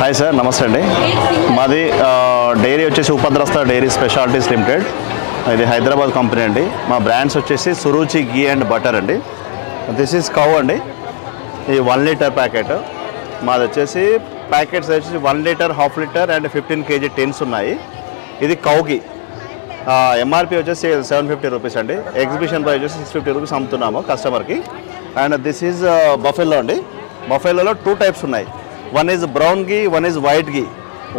Hi sir, నమస్తే అండి. మాది డైరీ వచ్చేసి ఉపద్రస్త డైరీ స్పెషాలిటీస్ లిమిటెడ్. ఇది హైదరాబాద్ కంపెనీ అండి. మా బ్రాండ్స్ వచ్చేసి సురుచి గీ అండ్ బటర్ అండి. దిస్ ఈజ్ కౌ అండి. ఇది 1 లీటర్ ప్యాకెట్. మాది వచ్చేసి ప్యాకెట్స్ వచ్చేసి 1 litre, half litre and 15 kg tins ఉన్నాయి. ఇది కౌ గీ. ఎంఆర్పి వచ్చేసి 750 రూపీస్ అండి. ఎగ్జిబిషన్ ప్రైస్ వచ్చేసి 650 రూపీస్ అమ్ముతున్నాము కస్టమర్కి. అండ్ దిస్ ఈజ్ బఫెలో అండి. బఫెలోలో 2 టైప్స్ ఉన్నాయి. One is brown ghee, one is white ghee.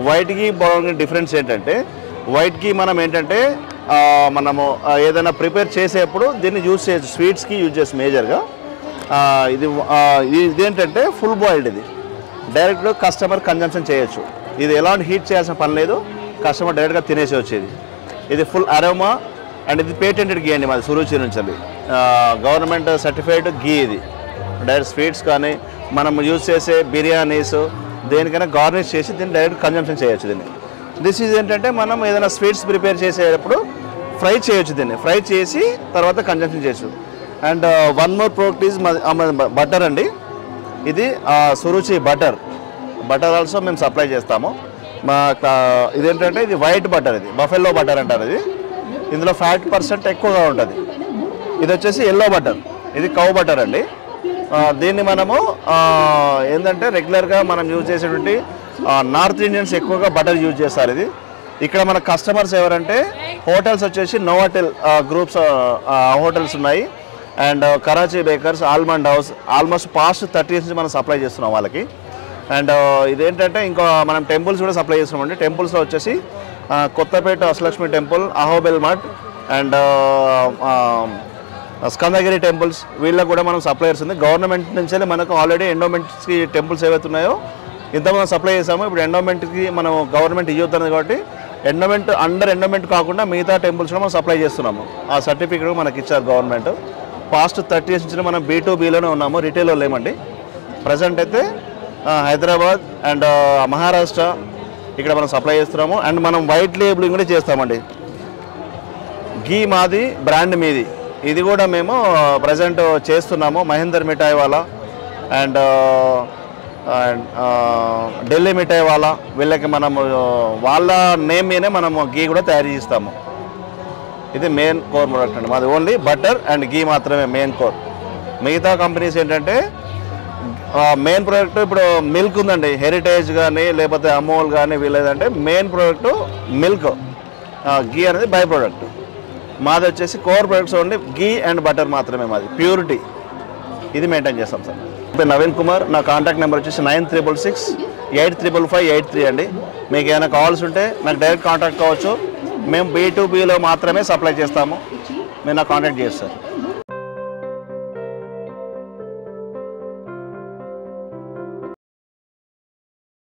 White ghee, brown ghee difference ఏంటంటే, వైట్ గీ మనం ఏంటంటే మనము ఏదైనా ప్రిపేర్ చేసేప్పుడు దీన్ని యూజ్ చేయొచ్చు, స్వీట్స్కి యూజ్ చేస్తాం మేజర్గా. ఇదేంటంటే ఫుల్ బాయిల్డ్. ఇది డైరెక్ట్గా కస్టమర్ కన్జంప్షన్ చేయొచ్చు. ఇది ఎలాంటి హీట్ చేయాల్సిన పని లేదు, కస్టమర్ డైరెక్ట్గా తినేసి వచ్చేది. ఇది ఫుల్ అరోమా అండ్ ఇది పేటెంటెడ్ గీ అండి. మాది సురుచి నుంచి గవర్నమెంట్ సర్టిఫైడ్ గీ. ఇది డైరెక్ట్ స్వీట్స్ కానీ మనం యూజ్ చేసే బిర్యానీస్ దేనికైనా గార్నిష్ చేసి దీన్ని డైరెక్ట్ కన్జంప్షన్ చేయొచ్చు. దీన్ని దిస్ ఈజ్ ఏంటంటే మనం ఏదైనా స్వీట్స్ ప్రిపేర్ చేసేటప్పుడు ఫ్రై చేయొచ్చు, దీన్ని ఫ్రై చేసి తర్వాత కన్జంప్షన్ చేయొచ్చు. And one more product is butter అండి. ఇది సురుచి బటర్ ఆల్సో మేము సప్లై చేస్తాము. మా ఇదేంటంటే ఇది వైట్ బటర్, ఇది బఫెల్లో బటర్ అంటారు. ఇది ఇందులో ఫ్యాట్ % ఎక్కువగా ఉంటుంది. ఇది వచ్చేసి ఎల్లో బటర్, ఇది కౌ బటర్ అండి. దీన్ని మనము ఏంటంటే రెగ్యులర్గా మనం యూజ్ చేసేటువంటి నార్త్ ఇండియన్స్ ఎక్కువగా బటర్ యూజ్ చేస్తారు. ఇది ఇక్కడ మన కస్టమర్స్ ఎవరంటే హోటల్స్ వచ్చేసి నోవాటెల్ గ్రూప్స్ హోటల్స్ ఉన్నాయి. And Karachi bakers, almond house almost past 30 years నుంచి మనం సప్లై చేస్తున్నాం వాళ్ళకి. అండ్ ఇదేంటంటే ఇంకా మనం టెంపుల్స్ కూడా సప్లై చేస్తున్నామండి. టెంపుల్స్లో వచ్చేసి Kothapeta Ashtalakshmi temple, Ahobil Math and Skandagiri temples, వీళ్ళకి కూడా మనం సప్లైర్స్ ఉంది. గవర్నమెంట్ నుంచి మనకు ఆల్రెడీ ఎండోమెంట్స్కి టెంపుల్స్ ఏవైతే ఉన్నాయో ఇంతకుముందు సప్లై చేసాము. ఇప్పుడు ఎండోమెంట్కి మనం గవర్నమెంట్ ఇవ్వద్దు కాబట్టి అండర్ ఎండోమెంట్ కాకుండా మిగతా టెంపుల్స్ కూడా మనం సప్లై చేస్తున్నాము. ఆ సర్టిఫికేట్ మనకి ఇచ్చారు గవర్నమెంట్. పాస్ట్ 30 years నుంచి మనం B2Bలోనే ఉన్నాము, రిటైల్లో లేమండి. ప్రజెంట్ అయితే హైదరాబాద్ అండ్ మహారాష్ట్ర ఇక్కడ మనం సప్లై చేస్తున్నాము. అండ్ మనం వైట్ లేబులింగ్ కూడా చేస్తామండి. గీ మాది, బ్రాండ్ మీది. ఇది కూడా మేము ప్రజెంట్ చేస్తున్నాము. మహేందర్ మిఠాయి వాలా అండ్ ఢిల్లీ మిఠాయి వాలా, వీళ్ళకి మనము వాళ్ళ నేమ్ మీదే మనము గీ కూడా తయారు చేస్తాము. ఇది మెయిన్ కోర్ ప్రోడక్ట్ అండి. మాది ఓన్లీ బటర్ అండ్ గీ మాత్రమే మెయిన్ కోర్. మిగతా కంపెనీస్ ఏంటంటే మెయిన్ ప్రోడక్ట్ ఇప్పుడు మిల్క్ ఉందండి, హెరిటేజ్ కానీ లేకపోతే అమూల్ కానీ వీళ్ళేదంటే మెయిన్ ప్రోడక్ట్ మిల్క్, గీ అనేది బై ప్రోడక్ట్. మాది వచ్చేసి core products only ghee and butter మాత్రమే. మాది ప్యూరిటీ ఇది మెయింటైన్ చేస్తాం సార్. ఇప్పుడు నవీన్ కుమార్, నా కాంటాక్ట్ నెంబర్ వచ్చేసి 9666855583 అండి. మీకు ఏమైనా కాల్స్ ఉంటే నాకు డైరెక్ట్ కాంటాక్ట్ కావచ్చు. మేము B2Bలో మాత్రమే సప్లై చేస్తాము. మీరు నాకు కాంటాక్ట్ చేస్తారు.